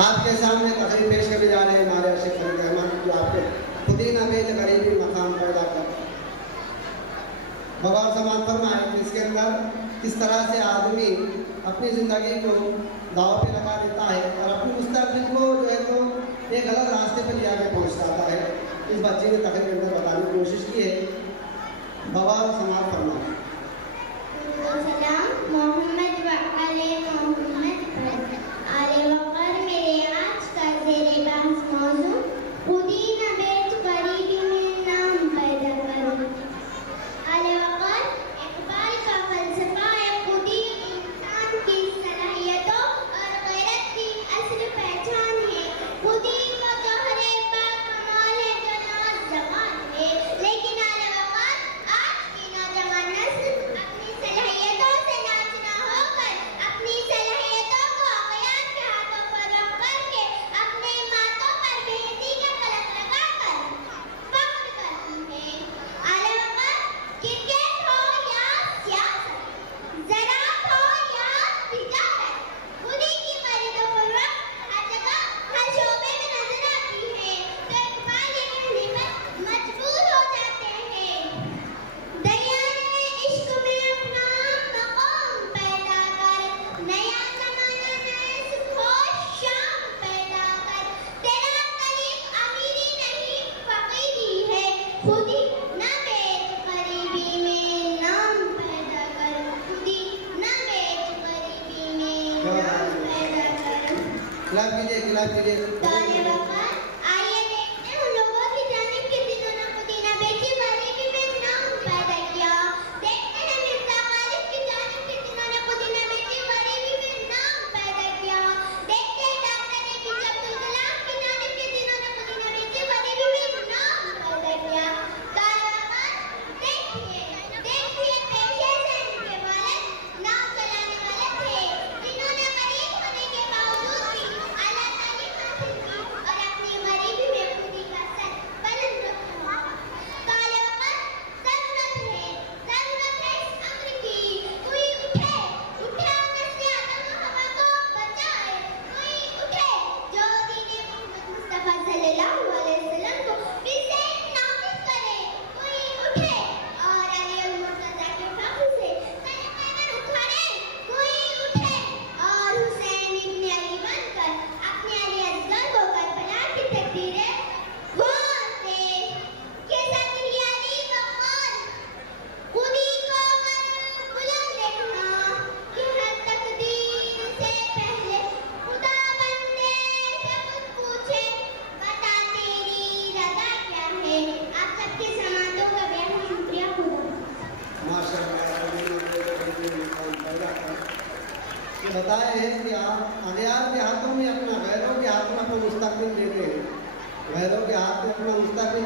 आपके सामने तकरीर पेश करने जा रहे हैं हमारे अर्शद फरीद अहमद, जो आपके खुदीना बेद गरीबी मकाम पैदा कर बगौर समाज फरमाए कि इसके अंदर किस तरह से आदमी अपनी ज़िंदगी को दाव पे लगा देता है और अपनी मुस्तकबिल को जो है तो एक गलत रास्ते पर ले आके पहुँचाता है। इस बच्चे ने तकरीर के अंदर बताने की कोशिश की है। बगौर समाज फरमाए मोहम्मद आले वक़र मेरे आज का ज़ेरे बहस मौजू खुदीना बेद गरीबी में नाम पैदा करो। आले वक़र इक़बाल का फ़लसफ़ा है खुदी इंसान की सलाहियतों और गैरत की असली पहचान है। खुदी का गहरे बाकमाल है जो नौजवान है, लेकिन आले वक़र आज की नौजवान नस्ल अपनी सलाहियतों से नाचना होकर अपनी सलाहियतों को अगयार के हाथों पर रख करके अपने माथों पर मेहंदी का कलश लगाकर फख्र करती है। आले वक़र क्रिकेट हो या सियासत, ज़राअत हो या तिजारत, खुदी की मर्दों-फरोख्त हर जगह हर शोबे में नजर आती है। तो इक़बाल ये कहने पर मजबूर हो जाते हैं, दरियाए इश्क में अपना मकाम पैदा कर, नया ज़माना नए सुबह शाम पैदा कर। तेरा तरीक़ अमीरी नहीं फ़कीरी है, खुदी न बेच गरीबी में नाम पैदा कर, खुदी न बेच गरीबी में नाम पैदा कर। खिलाफ कीजिए ताले वक़र आइए देखते हैं उन लोगों की जानिब कि जिन्होंने खुदीना बेची गरीबी में नाम पैदा किया। देखते हैं मिर्ज़ा गालिब की जानिब कि जिन्होंने खुदीना बेची गरीबी में नाम पैदा किया। देखते हैं डॉक्टर एपीजे अब्दुल कलाम की जानिब कि जिन्होंने खुदीना बेची गरीबी में नाम पैदा किया। ताले वक़र देखिए पेशे से इनके वालिद नाव चलाने वाले थे, जिन्होंने गरीब होने के बावजूद भी आला तालीम हासिल की और अपनी गरीबी में खुदी का सर बुलंद रखा। ताले वक़र ज़रूरत है इस अम्र की, कोई उठे नस्ल आदम हवा को बचाए, कोई उठे जो दीन मोहम्मद मुस्तफ़ा सल्लल्लाहु अलैहि वसल्लम को फिर से नाफिज़ करे, कोई उठे और अली अल मुर्तज़ा के फख्र से सर पैर उठाए, कोई उठे और हुसैन इब्न अली बनकर अपने अली असगर को करबला की तकदीरें खोल दे। के ज़करिया अली वक़्क़ार खुदी को बुलंद देखना कि हर तकदीर से पहले खुदा बंदे से खुद पूछे, बता तेरी रज़ा क्या है। आप सबके समातों का बेहद शुक्रिया। खुदा ये बताए हैं कि आप अगयार के हाथों में अपना, गैरों के हाथों में अपना मुस्तकबिल देते हैं, गैरों के हाथ में अपना मुस्तकबिल